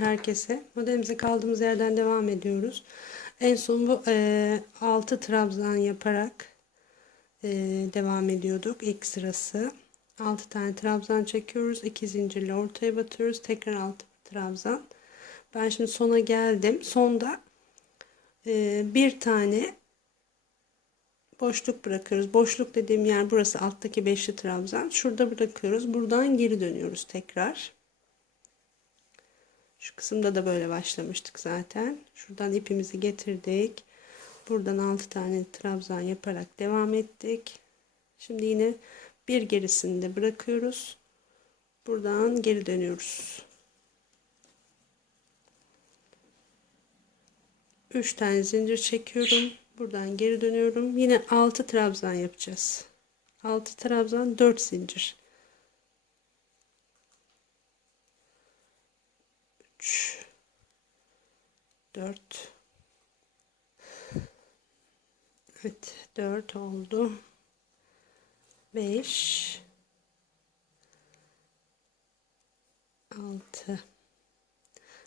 Herkese. Modelimize kaldığımız yerden devam ediyoruz. En son bu e, 6 trabzan yaparak e, devam ediyorduk. İlk sırası. 6 tane trabzan çekiyoruz. 2 zincirle ortaya batıyoruz. Tekrar 6 trabzan. Ben şimdi sona geldim. Sonda e, bir tane boşluk bırakıyoruz. Boşluk dediğim yer burası alttaki beşli trabzan. Şurada bırakıyoruz. Buradan geri dönüyoruz tekrar. Şu kısımda da böyle başlamıştık zaten. Şuradan ipimizi getirdik. Buradan 6 tane trabzan yaparak devam ettik. Şimdi yine bir gerisini de bırakıyoruz. Buradan geri dönüyoruz. 3 tane zincir çekiyorum. Buradan geri dönüyorum. Yine 6 trabzan yapacağız. 6 trabzan 4 zincir. 3 4 Evet 4 oldu. 5 6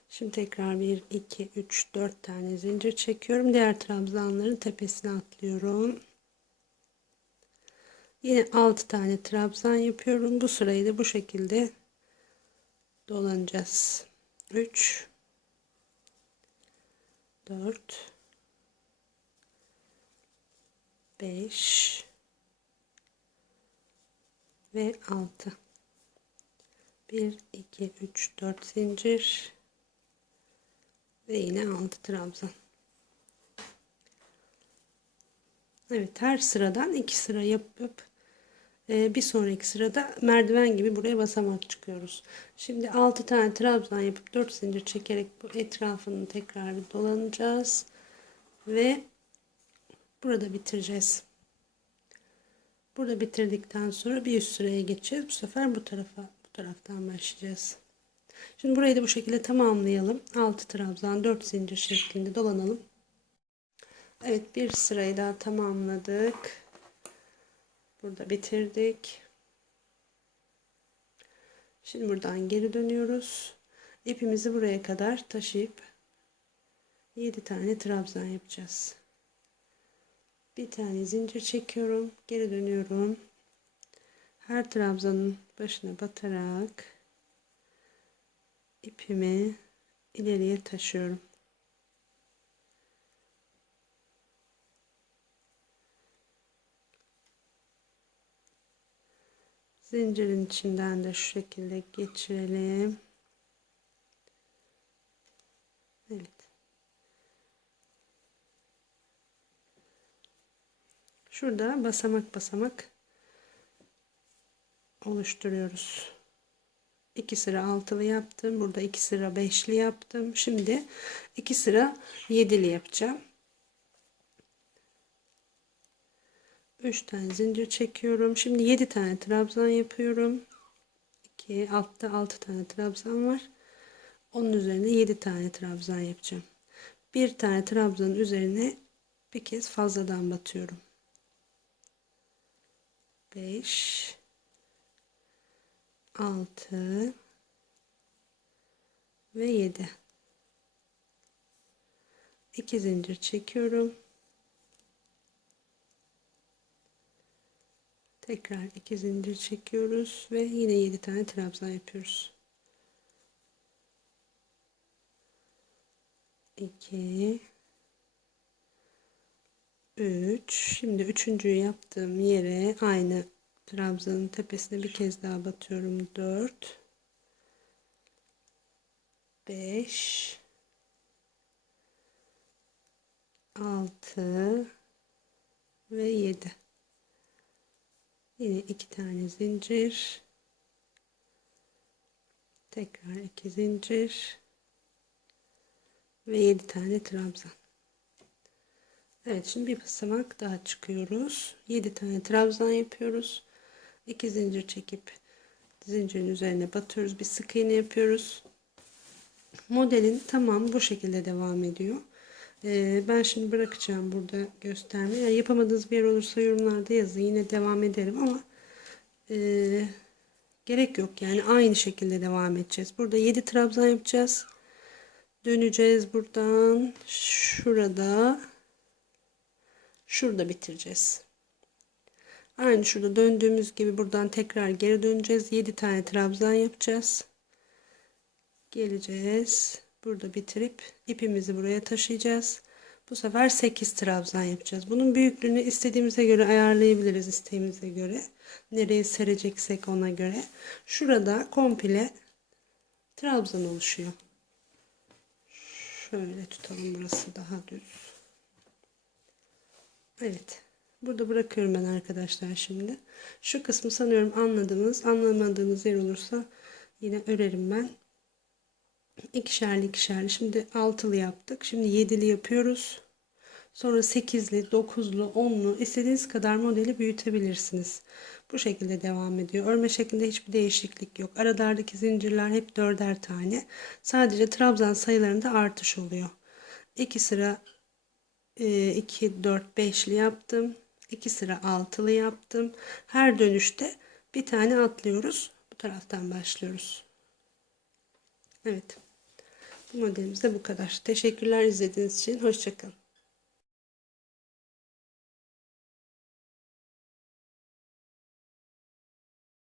Şimdi tekrar 1 2 3 4 tane zincir çekiyorum. Diğer trabzanların tepesine atlıyorum. Yine 6 tane trabzan yapıyorum. Bu sırayı da bu şekilde dolanacağız. 3 4 5 ve 6 1 2 3 4 zincir. Ve yine 6 trabzan. Evet her sıradan iki sıra yapıp bir sonraki sırada merdiven gibi buraya basamak çıkıyoruz. Şimdi 6 tane trabzan yapıp 4 zincir çekerek bu etrafını tekrar bir dolanacağız. Ve burada bitireceğiz. Burada bitirdikten sonra bir üst sıraya geçeceğiz. Bu sefer bu tarafa bu taraftan başlayacağız. Şimdi burayı da bu şekilde tamamlayalım. 6 trabzan 4 zincir şeklinde dolanalım. Evet bir sırayı daha tamamladık. Burada bitirdik. Şimdi buradan geri dönüyoruz. İpimizi buraya kadar taşıyıp 7 tane trabzan yapacağız. Bir tane zincir çekiyorum. Geri dönüyorum. Her trabzanın başına batarak ipimi ileriye taşıyorum. Zincirin içinden de şu şekilde geçirelim. Evet. Şurada basamak basamak oluşturuyoruz. 2 sıra altılı yaptım. Burada 2 sıra beşli yaptım. Şimdi 2 sıra yedili yapacağım. 3 tane zincir çekiyorum. Şimdi 7 tane trabzan yapıyorum. 2 altta 6 tane trabzan var. Onun üzerine 7 tane trabzan yapacağım. Bir tane trabzanın üzerine bir kez fazladan batıyorum. 5 6 ve 7 2 zincir çekiyorum. Tekrar iki zincir çekiyoruz ve yine 7 tane trabzan yapıyoruz. 2 3 şimdi üçüncüyü yaptığım yere aynı trabzanın tepesine bir kez daha batıyorum. 4 5 6 ve 7 yine iki tane zincir. Tekrar iki zincir. Ve yedi tane trabzan. Evet şimdi bir basamak daha çıkıyoruz. 7 tane trabzan yapıyoruz. 2 zincir çekip zincirin üzerine batıyoruz. Bir sık iğne yapıyoruz. Modelin tamam bu şekilde devam ediyor ee, ben şimdi bırakacağım burada göstermeyi. Yani yapamadığınız bir yer olursa yorumlarda yazın. Yine devam ederim ama e, gerek yok. Yani aynı şekilde devam edeceğiz. Burada 7 trabzan yapacağız. Döneceğiz buradan. Şurada. Şurada bitireceğiz. Aynı şurada döndüğümüz gibi buradan tekrar geri döneceğiz. 7 tane trabzan yapacağız. Geleceğiz. Burada bitirip ipimizi buraya taşıyacağız. Bu sefer 8 trabzan yapacağız. Bunun büyüklüğünü istediğimize göre ayarlayabiliriz isteğimize göre. Nereye sereceksek ona göre. Şurada komple trabzan oluşuyor. Şöyle tutalım burası daha düz. Evet. Burada bırakıyorum ben arkadaşlar şimdi. Şu kısmı sanıyorum anladınız. Anlamadığınız yer olursa yine örerim ben. İkişerli ikişerli. Şimdi altılı yaptık. Şimdi yedili yapıyoruz. Sonra sekizli, dokuzlu, onlu istediğiniz kadar modeli büyütebilirsiniz. Bu şekilde devam ediyor. Örme şeklinde hiçbir değişiklik yok. Aralardaki zincirler hep dörder tane. Sadece trabzan sayılarında artış oluyor. İki sıra 2, 4, 5'li yaptım. 2 sıra altılı yaptım. Her dönüşte bir tane atlıyoruz. Bu taraftan başlıyoruz. Evet. Bu modelimiz de bu kadar. Teşekkürler izlediğiniz için. Hoşçakalın.